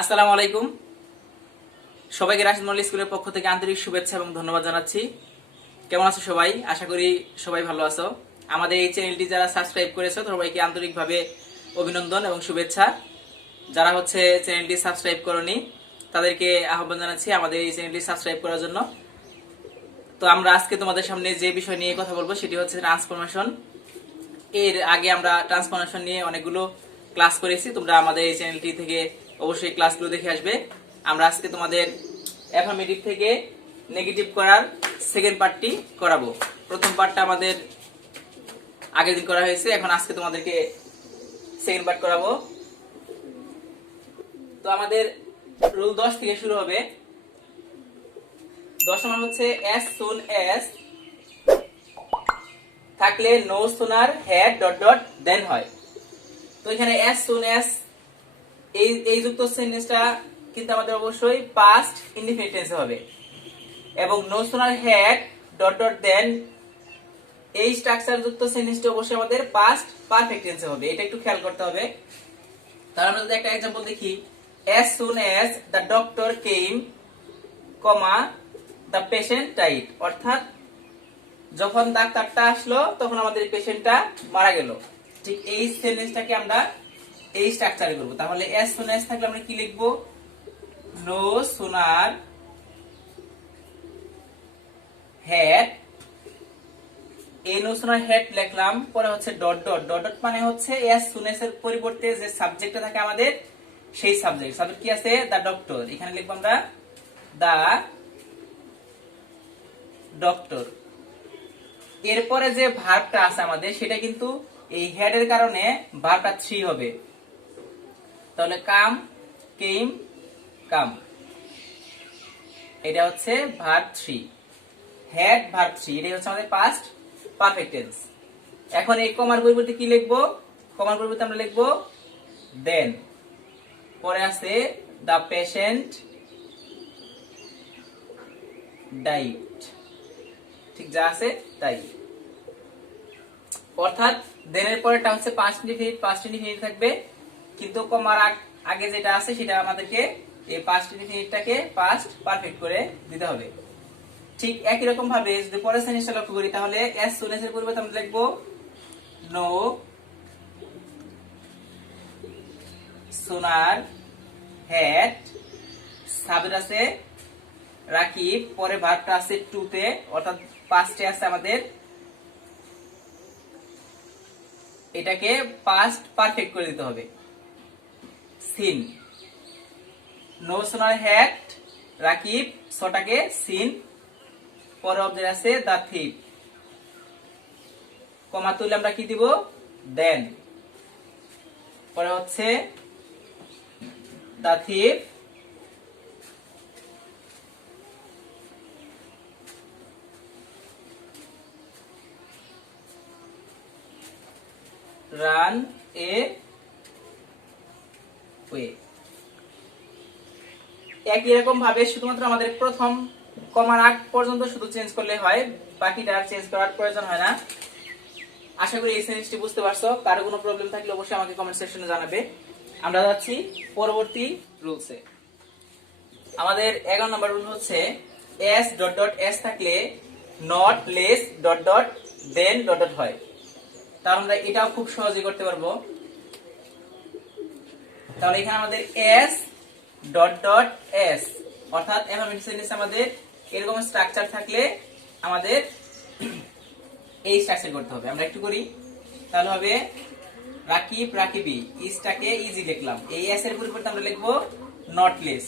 আসসালামু আলাইকুম। সবাইকে রাশিদ মল্লিক স্কুলের পক্ষ থেকে আন্তরিক শুভেচ্ছা এবং ধন্যবাদ জানাচ্ছি। কেমন আছো সবাই? আশা করি সবাই ভালো আছো। আমাদের এই চ্যানেলটি যারা সাবস্ক্রাইব করেছো সবাইকে আন্তরিকভাবে অভিনন্দন এবং শুভেচ্ছা। যারা চ্যানেলটি সাবস্ক্রাইব করনি তাদেরকে আহ্বান জানাচ্ছি আমাদের এই চ্যানেলটি সাবস্ক্রাইব করার জন্য। তো আমরা আজকে তোমাদের সামনে যে বিষয় নিয়ে কথা বলবো সেটি হচ্ছে ট্রান্সফরমেশন। এর আগে আমরা ট্রান্সফরমেশন নিয়ে অনেকগুলো ক্লাস করেছি, তোমরা আমাদের এই চ্যানেলটি থেকে অবশ্যই ক্লাসগুলো দেখে আসবে। আমরা আজকে তোমাদের অ্যাফার্মেটিভ থেকে নেগেটিভ করার সেকেন্ড পার্টটি করাবো। প্রথম পার্টটা আমাদের আগের দিন করা হয়েছে, এখন আজকে তোমাদেরকে সেকেন্ড পার্ট করাবো। তো আমাদের রুল 10 থেকে শুরু হবে। 10 নম্বর হচ্ছে as soon as থাকলে no sooner had dot dot then হয়। তো এখানে as soon as এই যুক্ত সেন্টেন্সটা কিন্তু আমাদের অবশ্যই পাস্ট ইনডিফিনিট টেন্সে হবে, এবং no sooner had dot dot then এই স্ট্রাকচার যুক্ত সেন্টেন্সটি অবশ্যই আমাদের পাস্ট পারফেক্ট টেন্সে হবে। এটা একটু খেয়াল করতে হবে। তাহলে আমরা যদি একটা एग्जांपल দেখি, as soon as the doctor came, the patient died, অর্থাৎ যখন ডাক্তারটা আসলো তখন আমাদের পেশেন্টটা মারা গেল। ঠিক এই সেন্টেন্সটাকে আমরা এই স্ট্রাকচারে করব। তাহলে as soon as থাকলে আমরা কি লিখব? no sooner had, এই no sooner had লিখলাম, পরে হচ্ছে ডট ডট। ডট ডট মানে হচ্ছে as soon as এর পরিবর্তে যে সাবজেক্টটা থাকে আমাদের সেই সাবজেক্ট কি আছে? দা ডক্টর। এখানে লিখব আমরা দা ডক্টর। এরপরে যে ভার্বটা আছে আমাদের সেটা কিন্তু এই হেড এর কারণে ভার্বটা 3 হবে। তাহলে কাম, কেম, কাম, এটা হচ্ছে ভার্ব 3, হেড ভার্ব 3, এটা হচ্ছে আমাদের পাস্ট পারফেক্ট টেন্স। এখন এই কমার পরিবর্তে কি লিখব? কমার পরিবর্তে আমরা লিখব দেন। পরে আছে দা পেশেন্ট ডাইড, ঠিক যা আছে তাই। অর্থাৎ দেনের পরেটা হচ্ছে পাস্ট ইনডিফিনিট থাকবে, কিন্তু কমার আগে যেটা আছে সেটা আমাদেরকে এই পাস্ট ইনডিফিনিটটাকে পাস্ট পারফেক্ট করে দিতে হবে। ঠিক একই রকম ভাবে যদি পরের সেন্টেন্সটা লক্ষ্য করি, তাহলে as soon as এর পরিবর্তে আমরা লিখব no sooner had, সাবজেক্ট আছে রাকিব, পরে ভার্বটা আছে টু তে, অর্থাৎ পাস্টে আছে আমাদের, এটাকে পাস্ট পারফেক্ট করে দিতে হবে। Seen, no sooner had Rakib, সটাকে সিন, পরে অবজেক্ট আছে দা থিপ, কমা তুলে আমরা কি দিব? দেন। পরে হচ্ছে দা থিপ রান এ ওয়ে। একই রকম ভাবে শুধুমাত্র আমাদের প্রথম কমার আগ পর্যন্ত শুধু চেঞ্জ করলে হয়, বাকিটা আর চেঞ্জ করার প্রয়োজন হয় না। আশা করি এই সেন্টেন্সটি বুঝতে পারছো। কারো কোনো প্রবলেম থাকলে অবশ্যই আমাকে কমেন্ট সেকশনে জানাবে। আমরা যাচ্ছি পরবর্তী রুলসে। আমাদের 11 নম্বর রুল হচ্ছে s ডট ডট s থাকলে not less dot dot then dot dot হয়। তাহলে আমরা এটাও খুব সহজে করতে পারবো। তাহলে এখানে আমাদের s ডট ডট s, অর্থাৎ অ্যাফার্মেটিভ সেন্টেন্স আমাদের এরকম স্ট্রাকচার থাকলে আমাদের এই স্ট্রাকচার করতে হবে। আমরা একটু করি, তাহলে হবে রাকিব রাকিবি, ইজটাকে ইজি লিখলাম, এই s এর পরিবর্তে আমরা লিখব নট লেস।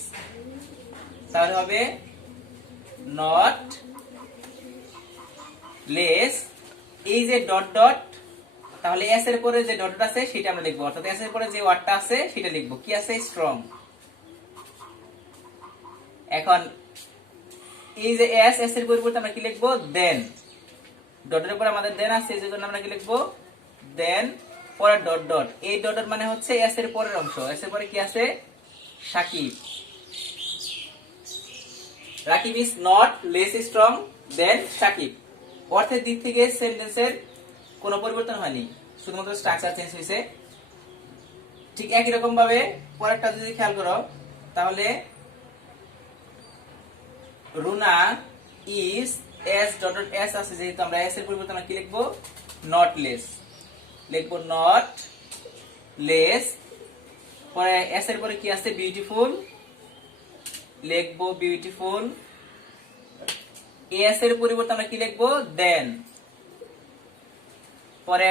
তাহলে হবে নট লেস, এই যে ডট ডট, তাহলে s এর পরে যে ডট আছে সেটা আমরা লিখব, অর্থাৎ s এর পরে যে ওয়ার্ডটা আছে সেটা লিখব। কি আছে? স্ট্রং। এখন এই যে s এর পরিবর্তে আমরা কি লিখব? দেন। ডটের উপর আমাদের দেন আছে, এই জন্য আমরা কি লিখব? দেন, পরে ডট ডট। এই ডট ডট মানে হচ্ছে s এর পরের অংশ। s এর পরে কি আছে? Sakib. Rakib is not less strong than Sakib. অর্থের দিক থেকে সেন্টেন্সের কোনো পরিবর্তন হয়নি, শুধুমাত্র স্ট্রাকচার চেঞ্জ হয়েছে। ঠিক একই রকম ভাবে পরেরটা যদি খেয়াল করো, তাহলে Runa is S dot dot S আছে, যেহেতু আমরা এস এর পরিবর্তে আমরা কি লিখবো, নট লেস লিখবো, নট লেস। পরে এস এর পরে কি আছে, বিউটিফুল লিখবো, বিউটিফুল। এস এর পরিবর্তে আমরা কি লিখবো, দেন। পরে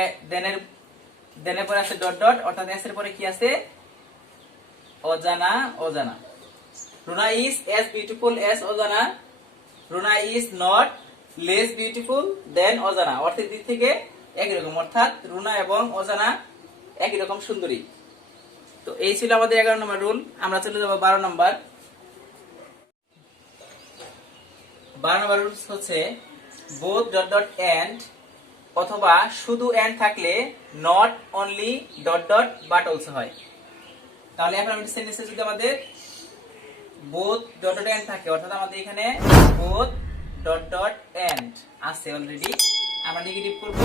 দেনের পরে আছে ডট ডট, অর্থাৎ এস এর পরে কি আছে, Ajana, Ajana. Runa is as beautiful as Ajana, Runa is not less beautiful than Ajana, অর্থের দিক থেকে একই রকম, অর্থাৎ রুনা এবং অজানা একই রকম সুন্দরী। তো এই ছিল আমাদের 11 নম্বর রুল। আমরা চলে যাব 12 নম্বর। 12 নম্বর রুল হচ্ছে বোথ ডট ডট এন্ড, অথবা শুধু এন্ড থাকলে not only dot dot but also হয়। তাহলে অ্যাফার্মেটিভ সেন্টেন্সে যদি আমাদের বোথ ডট ডট এন্ড থাকে, অর্থাৎ আমাদের এখানে বোথ ডট ডট এন্ড আছে অলরেডি, আমরা নেগেটিভ করব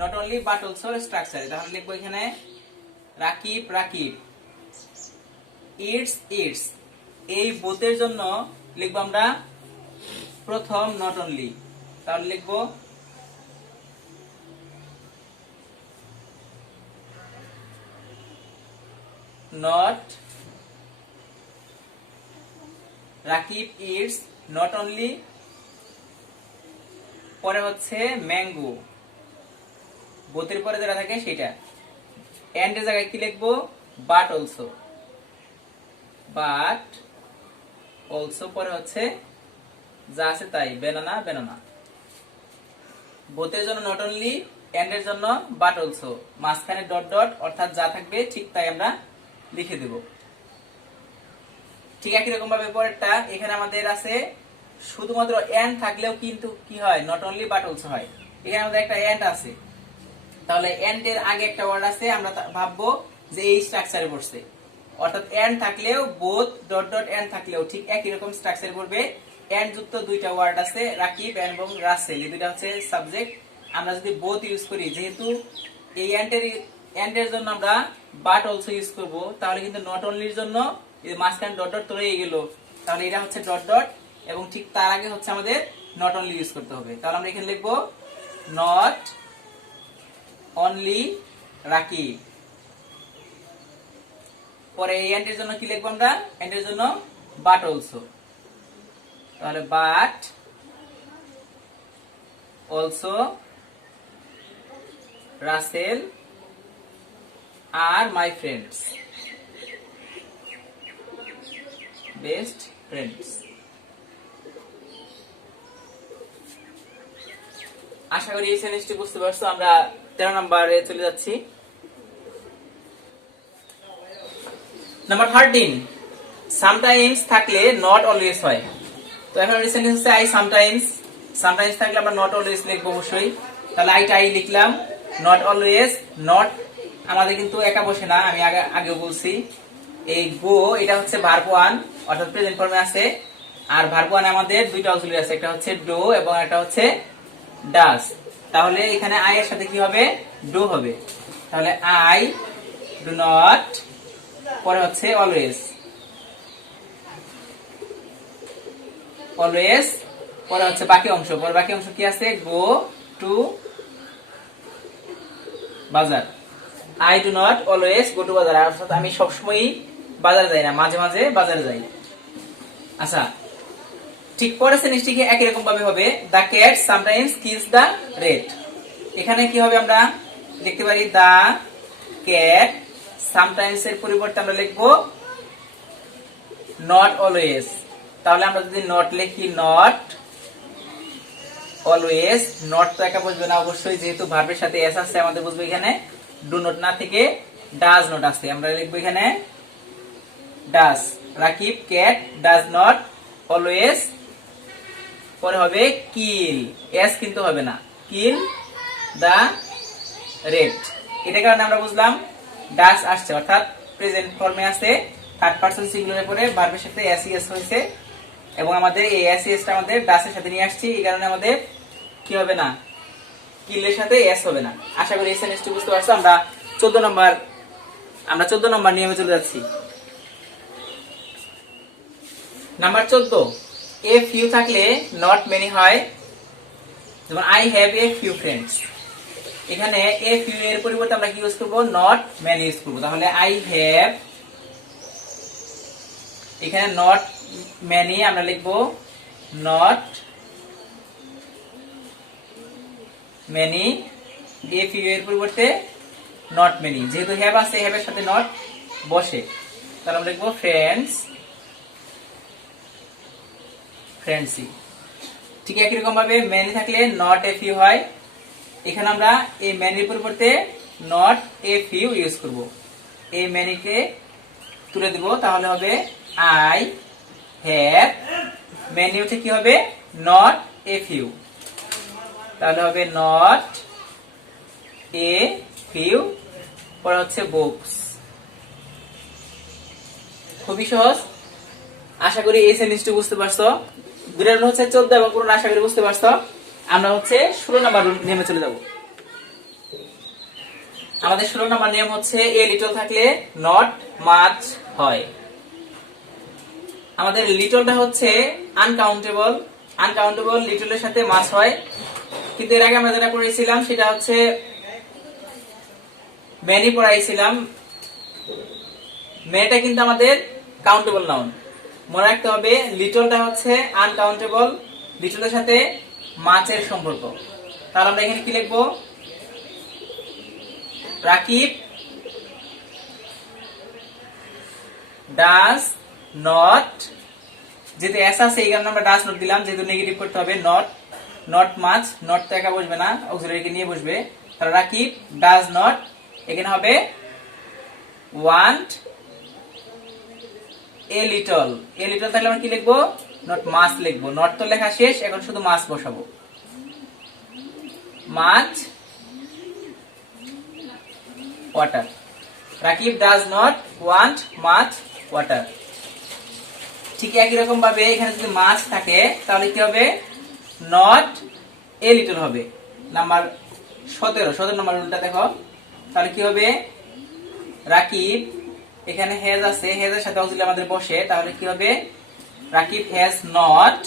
নট অনলি বাট অলসো স্ট্রাকচারে। তাহলে লিখবো এখানে রাকিব, রাকিব, ইটস, ইটস। এই বোথের জন্য লিখবো আমরা প্রথম নট অনলি, তাহলে লিখবো not, Rakib it's not only. পরে হচ্ছে ম্যাঙ্গো, বোথের পরে যেটা থাকে সেটা। এন্ড এর জায়গায় কি লিখবো, বাট অলসো, বাট অলসো। পরে হচ্ছে যা আছে তাই, বেনানা, বেনানা। বোথের জন্য নট অনলি, এন্ড এর জন্য বাট অলসো, মাঝখানে ডট ডট, অর্থাৎ যা থাকবে ঠিক তাই আমরা লিখে দেব। ঠিক একই রকম ভাবে পরেরটা, এখানে আমাদের আছে শুধুমাত্র এন্ড থাকলেও কিন্তু কি হয়, নট অনলি বাট অলসো হয়। এখানে আমাদের একটা এন্ড আছে, তাহলে এন্ড এর আগে একটা ওয়ার্ড আছে, আমরা ভাববো যে এই স্ট্রাকচারে পড়ছে, অর্থাৎ এন্ড থাকলেও বোথ ডট ডট এন্ড থাকলেও ঠিক একই রকম স্ট্রাকচারে পড়বে। এন্ড যুক্ত দুইটা ওয়ার্ড আছে, রাকিব এবং রাসেল, এই দুইটা হচ্ছে সাবজেক্ট। আমরা যদি বোথ ইউজ করি, যেহেতু এই এন্ড এর জন্য আমরা বাট অলসো ইউজ করব, তাহলে কিন্তু নট অনলির জন্য এই মাঝখানে ডট ডট রয়ে গেল, তাহলে এটা হচ্ছে ডট ডট, এবং ঠিক তার আগে হচ্ছে আমাদের নট অনলি ইউজ করতে হবে। তাহলে আমরা এখানে লিখবো নট অনলি রাকিব। পরে এই এন্ড এর জন্য কি লিখবো আমরা, এন্ড এর জন্য বাট অলসো, তাহলে but also Rasel are my friends, best friends. আশা করি এই সেন্টেন্সটি বুঝতে পারছো। আমরা 13 নম্বরে চলে যাচ্ছি। নাম্বার 13, সামটাইমস থাকলে নট অলওয়েজ হয়। তো এখন সেন্টেন্স হচ্ছে আই সামটাইমস, সামটাইমস থাকলে আমরা নট অলওয়েজ লিখবো অবশ্যই। তাহলে আইটা আই লিখলাম, নট অলওয়েজ। নট আমাদের কিন্তু একা বসে না, আমি আগেও বলছি। এই গো এটা হচ্ছে ভার্ব ওয়ান, অর্থাৎ প্রেজেন্ট ফর্মে আছে, আর ভার্ব ওয়ান আমাদের দুইটা অক্সিলারি আছে, একটা হচ্ছে ডো এবং একটা হচ্ছে ডাস। তাহলে এখানে আই এর সাথে কি হবে, ডো হবে। তাহলে আই ডু নট, পরে হচ্ছে অলওয়েজ, অলওয়েজ। পরে হচ্ছে বাকি অংশ, পরে বাকি অংশ কি আছে, গো টু বাজার। I do not always go to বাজার, অর্থাৎ আমি সবসময়ই বাজার যাই না, মাঝে মাঝে বাজারে যাই। আচ্ছা, ঠিক পরের সেন্টেন্সটিকে একই রকম ভাবে হবে, the cat sometimes kills the rate. এখানে কি হবে, আমরা লিখতে পারি দ্য ক্যাট সামটাইমস এর পরিবর্তে আমরা লিখবো নট অলওয়েজ। তাহলে আমরা যদি নট লিখি, নট অলওয়েজ, নট তো একা বুঝবে না অবশ্যই, যেহেতু ভার্বের সাথে এস আছে, আমাদের বুঝবে এখানে ডু নট না থেকে ডাজ নট আছে, আমরা লিখবো এখানে does. Rakib cat does not always, পরে হবে কিল, এস কিন্তু হবে না, কিল দা রেট। এটা কারণে আমরা বুঝলাম ডাজ আসছে, অর্থাৎ প্রেজেন্ট ফর্মে আছে, থার্ড পারসন সিঙ্গুলারের পরে ভার্বের সাথে এস এস হয়েছে, এবং আমাদের এই এস এসটা আমাদের ডাসের সাথে নিয়ে আসছি, এই কারণে আমাদের কি হবে না, কিলের সাথে এস হবে না। আশা করি এই সেন্টেন্সটি বুঝতে পারছো। আমরা 14 নম্বর নিয়মে চলে যাচ্ছি। নাম্বার 14, এ ফিউ থাকলে নট মেনি হয়। যেমন I have a few friends, এখানে এ ফিউ এর পরিবর্তে আমরা কি ইউজ করব, নট মেনি ইউজ করব। তাহলে আই হ্যাভ, এখানে নট মেনি আমরা লিখব নট মেনি, এ ফিউ এর পরিবর্তে নট মেনি, যেহেতু হ্যাভ আছে হ্যাভ এর সাথে নট বসে, তাহলে আমরা লিখব ফ্রেন্ডস, ফ্রেন্ডসি। ঠিক একই রকম ভাবে মেনি থাকলে নট এ ফিউ হয়, এখানে আমরা এই মেনির পরিবর্তে নট এ ফিউ ইউজ করব। এই মেনিকে তুলে দিব, তাহলে হবে আই হ্যাভ মেনি হচ্ছে কি হবে, নট এ ফিউ, তাহলে হবে নট এ ফিউ, পরে হচ্ছে বুকস। খুবই সহজ, আশা করি এই সেন্টেন্সটি বুঝতে পারছো। দুইটার হচ্ছে 14 এবং পুরো আশা করি বুঝতে পারছো। আমরা হচ্ছে 16 নাম্বার নিয়মে চলে যাব। আমাদের 16 নাম্বার নিয়ম হচ্ছে এ লিটল থাকলে নট মাচ হয়। আমাদের লিটলটা হচ্ছে আনকাউন্টেবল, আনকাউন্টেবল লিটলের সাথে মাচ হয়। কিন্তু এর আগে আমরা যেটা পড়েছিলাম সেটা হচ্ছে মেনি পড়াইছিলাম, মেনিটা কিন্তু আমাদের কাউন্টেবল নাউন। মনে রাখতে হবে লিটলটা হচ্ছে আনকাউন্টেবল, লিটলের সাথে মাচের সম্পর্ক। তাহলে আমরা এখানে কি লিখবো, রাকিব ডাজ নট, যেহেতু এস আছে এই কারণে আমরা ডাজ নট দিলাম, যেহেতু নেগেটিভ করতে হবে নট, নট মাচ, নট তো একা বসবে না, অক্সিলারিকে নিয়ে বসবে। তাহলে রাকিব ডাজ নট, এখানে হবে want a little, a little তাহলে আমরা কি লিখবো, নট মাছ লিখবো। নট তো লেখা শেষ, এখন শুধু মাছ বসাবো, mach water. Rakib does not want mach water. ঠিক একই রকম ভাবে এখানে যদি মাছ থাকে তাহলে কি হবে, নট এ লিটল হবে। নাম্বার 17 নাম্বার রুলটা দেখো, তাহলে কি হবে, রাকিব, এখানে হ্যাজ আছে, হ্যাজের সাথে অক্সিলারি আমাদের বসে, তাহলে কি হবে, রাকিব হ্যাজ নট,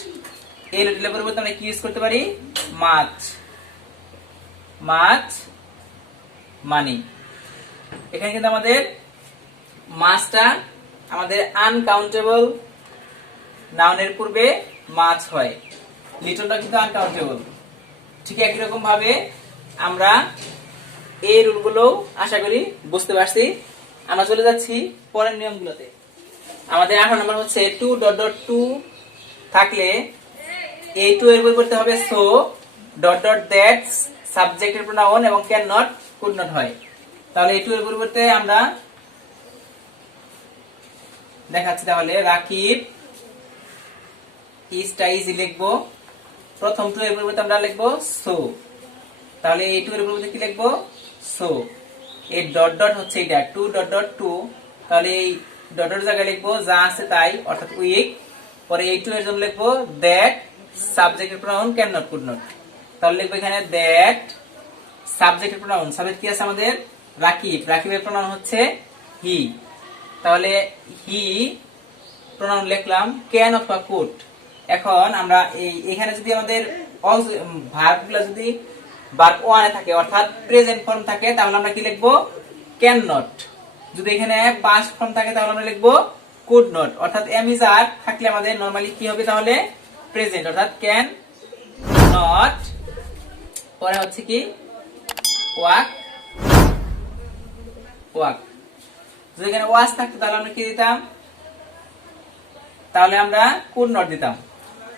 এই লিটলের পরিবর্তে আমরা কি ইউজ করতে পারি, মাছ, মাছ মানি। এখানে কিন্তু আমাদের মাছটা আমাদের আনকাউন্টেবল নাউনের পূর্বে মাছ হয়, লিটলটা কিন্তু আনকাউন্টেবল। ঠিক একই রকম ভাবে আমরা এই রুলগুলো আশা করি বুঝতে পারছি। আমরা চলে যাচ্ছি পরের নিয়মগুলোতে। আমাদের 18 নম্বর হচ্ছে টু ডট ডট টু থাকলে এই টু এর পরিবর্তে হবে সো ডট ডট দ্যাট সাবজেক্টের প্রোনাউন এবং ক্যান নট কুড নট হয়। তাহলে এই টু এর পরিবর্তে আমরা দেখাচ্ছি, তাহলে রাকিব ইজটা ইজি লিখবো, প্রথম টু এর পরিবর্তে আমরা লিখবো সো, তাহলে এই টু এর পরিবর্তে কি লিখবো, সো। এই ডট ডট হচ্ছে এটা টু ডট ডট টু, তাহলে এই ডট ডট জায়গায় লিখবো যা আছে তাই, অর্থাৎ উইক। পরে এই টু এর জন্য লিখবো দ্যাট সাবজেক্টের pronoun can not could not, তাহলে লিখবো এখানে দ্যাট সাবজেক্টের প্রোনাউন, সাবজেক্ট কি আছে আমাদের রাকিব, রাকিবের প্রোনাউন হচ্ছে হি, তাহলে হি প্রোনাউন লিখলাম, ক্যান অথবা কুড। এখন আমরা এখানে যদি আমাদের ভার্বগুলো যদি ভার্ব ওয়ানে থাকে অর্থাৎ প্রেজেন্ট ফর্ম থাকে তাহলে আমরা কি লিখবো, ক্যান নট। যদি এখানে পাস্ট ফর্ম থাকে তাহলে আমরা লিখবো কুড নট, অর্থাৎ এম ইজ আর থাকলে আমাদের নরমালি কি হবে, তাহলে প্রেজেন্ট অর্থাৎ ক্যান নট। পরে হচ্ছে কি ওয়াক, ওয়াক। যদি এখানে ওয়াজ থাকতো তাহলে আমরা কি দিতাম, তাহলে আমরা কুড নট দিতাম।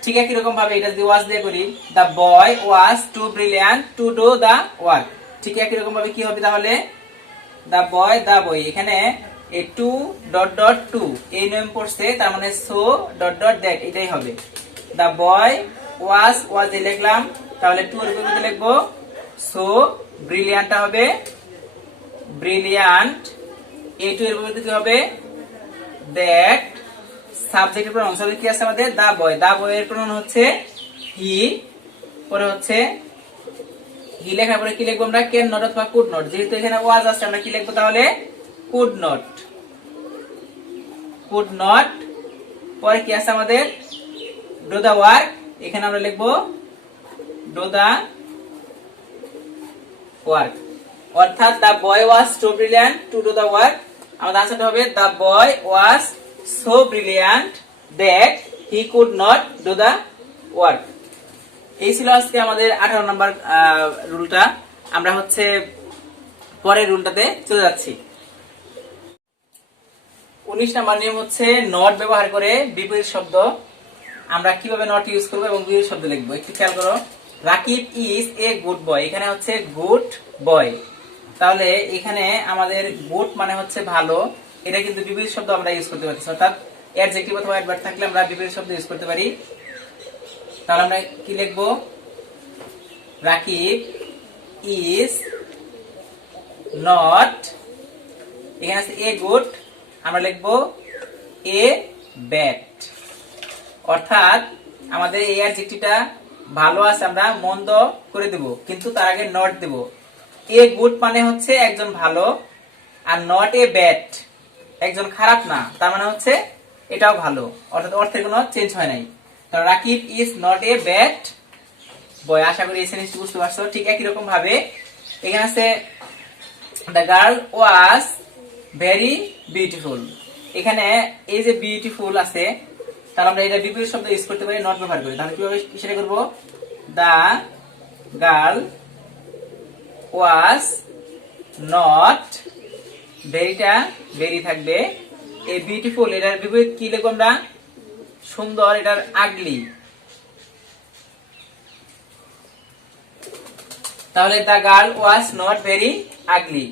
ঠিক একই রকম ভাবে এটা যদি ওয়াজ দিয়ে করি, the boy was too brilliant to do the work, ঠিক একই রকম ভাবে কি হবে, তাহলে দা বয়, দা বয়, এখানে এই টু ডট ডট টু এই নিয়ম পড়ছে, তার মানে সো ডট ডট দ্যাট এটাই হবে। দা বয় ওয়াজ, ওয়াজ এ লিখলাম, তাহলে টু এর পরিবর্তে লিখবো সো, ব্রিলিয়ান্টটা হবে ব্রিলিয়ান্ট, এই টু এর পরিবর্তে কি হবে, দ্যাট সাবজেক্টের প্রোনাউন, সাবজেক্ট কি আছে আমাদের দা বয়, দা বয়ের প্রোনাউন হচ্ছে হি। পরে হচ্ছে হি লেখার পরে কি লিখবো আমরা, ক্যান নট অথবা কুড নট, যেহেতু এখানে ওয়াজ আছে আমরা কি লিখবো, তাহলে কুড নট, কুড নট পরে কি আছে আমাদের ডু দা ওয়ার্ক, এখানে আমরা লিখবো ডু দা ওয়ার্ক, অর্থাৎ the boy was so brilliant to do the work. আমাদের আনসারটা হবে the boy was so brilliant that he could not do the work. এই ছিল আজকে আমাদের 18 নম্বর রুলটা। আমরা হচ্ছে পরের রুলটাতে চলে যাচ্ছি। 19 নম্বর নিয়ম হচ্ছে নট ব্যবহার করে বিপরীত শব্দ আমরা কিভাবে নট ইউজ করবো এবং বিপরীত শব্দ লিখবো। একটু খেয়াল করো, Rakib is a good boy, এখানে হচ্ছে গুড বয়, তাহলে এখানে আমাদের গুড মানে হচ্ছে ভালো, এটা কিন্তু বিপরীত শব্দ আমরা ইউজ করতে পারছি, অর্থাৎ অ্যাডজেক্টিভ অথবা অ্যাডভার্ব থাকলে আমরা বিপরীত শব্দ ইউজ করতে পারি। তাহলে আমরা কি লিখবো, রাকিব ইজ নট, এখানে আছে এ গুড, আমরা লিখবো এ ব্যাড, অর্থাৎ আমাদের এই অ্যাডজেক্টিভটা ভালো আছে আমরা মন্দ করে দেব, কিন্তু তার আগে নট দেব। এ গুড মানে হচ্ছে একজন ভালো, আর নট এ ব্যাড একজন খারাপ না, তার মানে হচ্ছে এটাও ভালো, অর্থাৎ অর্থের কোনো চেঞ্জ হয় নাই। তাহলে Rakib is not a bad boy. আশা করি এই সেন্টেন্সটি বুঝতে পারছো। ঠিক একই রকম ভাবে এখানে আছে the girl was very beautiful, এখানে এই যে বিউটিফুল আছে, তাহলে আমরা এটা বিপরীত শব্দ ইউজ করতে পারি নট ব্যবহার করি। তাহলে কিভাবে সেটা করবো, দ্য গার্ল ওয়াজ নট, ভেরিটা ভেরি থাকবে, এই বিউটিফুল এটার বিপরীত কি লিখবো আমরা, সুন্দর, এটার আগলি, তাহলে the girl was not very ugly.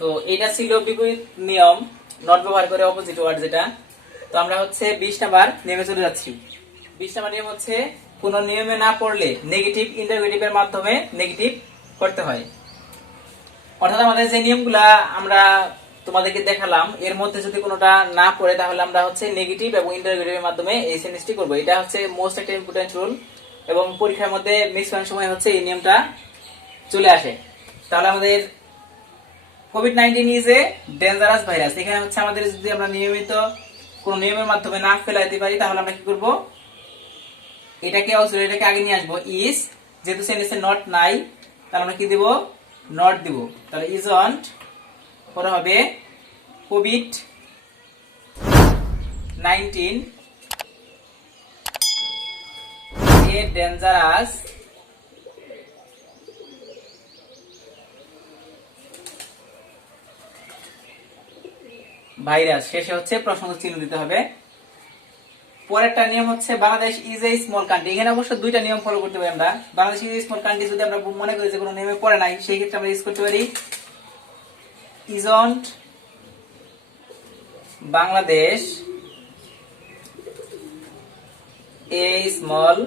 তো এটা ছিল বিপরীত নিয়ম, নট ব্যবহার করে অপোজিট ওয়ার্ড যেটা। তো আমরা হচ্ছে 20 নাম্বার নিয়মে চলে যাচ্ছি। 20 নাম্বার নিয়ম হচ্ছে কোন নিয়মে না পড়লে নেগেটিভ ইন্টারোগেটিভ এর মাধ্যমে নেগেটিভ করতে হয়। অর্থাৎ আমাদের যে নিয়মগুলা আমরা তোমাদেরকে দেখালাম এর মধ্যে যদি কোনোটা না পড়ে তাহলে আমরা হচ্ছে নেগেটিভ এবং ইন্টারোগেটিভ এর মাধ্যমে এই সেন্টেন্সটি করব। এটা হচ্ছে মোস্ট একটা ইম্পর্টেন্ট রুল এবং পরীক্ষার মধ্যে ম্যাক্সিমাম সময় হচ্ছে এই নিয়মটা চলে আসে। তাহলে আমাদের COVID-19 is a dangerous virus, এখানে হচ্ছে আমাদের যদি আমরা নিয়মিত কোন নিয়মের মাধ্যমে না ফেলাইতে পারি তাহলে আমরা কি করব, এটাকে এটাকে আগে নিয়ে আসবো, ইজ, যেহেতু সেন্টেন্সে নট নাই তাহলে আমরা কি দেব, নট দিব। তাহলে ইজন্ট, পরে হবে কোভিড-19 এ ডেঞ্জারাস ভাইরাস, শেষে হচ্ছে প্রশ্নবোধক চিহ্ন দিতে হবে। পরেরটা নিয়ম হচ্ছে Bangladesh is a small country, এখানে অবশ্য দুইটা নিয়ম ফলো করতে পারি আমরা। Bangladesh is a small country যদি আমরা মনে করি যে কোনো নিয়মে পড়ে নাই সেই ক্ষেত্রে আমরা ইউজ করতে পারি isn't Bangladesh a small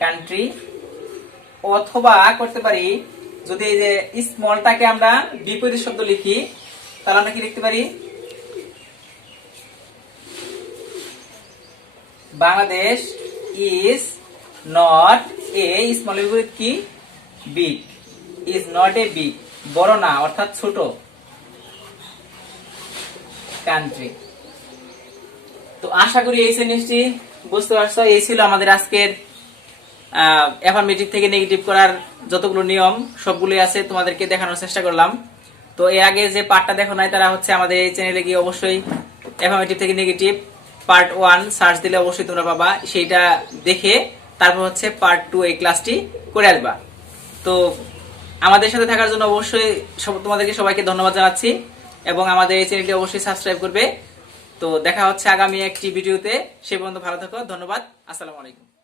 country, অথবা করতে পারি যদি এই যে স্মলটাকে আমরা বিপরীত শব্দ লিখি তাহলে আমরা কি লিখতে পারি, Bangladesh is not a small, বিপরীত কি, big, is not a big বড় না অর্থাৎ ছোট কান্ট্রি। তো আশা করি এই সেন্টেন্সটি বুঝতে পারছো। এই ছিল আমাদের আজকের অ্যাফার্মেটিভ থেকে নেগেটিভ করার যতগুলো নিয়ম সবগুলোই আছে, তোমাদেরকে দেখানোর চেষ্টা করলাম। তো এর আগে যে পার্টটা দেখো নাই তারা হচ্ছে আমাদের এই চ্যানেলে গিয়ে অবশ্যই অ্যাফার্মেটিভ থেকে নেগেটিভ পার্ট 1 সার্চ দিলে অবশ্যই তোমরা পাবা, সেইটা দেখে তারপর হচ্ছে পার্ট 2 এই ক্লাসটি করে আসবা। তো আমাদের সাথে থাকার জন্য অবশ্যই তোমাদেরকে সবাইকে ধন্যবাদ জানাচ্ছি এবং আমাদের এই চ্যানেলটি অবশ্যই সাবস্ক্রাইব করবে। তো দেখা হচ্ছে আগামী একটি ভিডিওতে, সে পর্যন্ত ভালো থাকো, ধন্যবাদ, আসসালামু আলাইকুম।